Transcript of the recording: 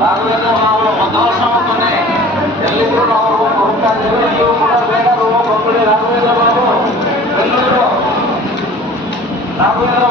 ರಾಘವೇಂದ್ರ ನಾವು ಒಂದು ವರ್ಷ ಮುಂದೆ ಎಲ್ಲಿದ್ರು ನಾವು ಹೋಗ್ತಾ ಇದ್ದೀವಿ. ನೀವು ಕೂಡ ಬೇಗ ಬಂದ್ಬಿಡಿ. ರಾಘವೇಂದ್ರ ಬಾಬು ಎಲ್ಲರೂ ರಾಘವೇಂದ್ರ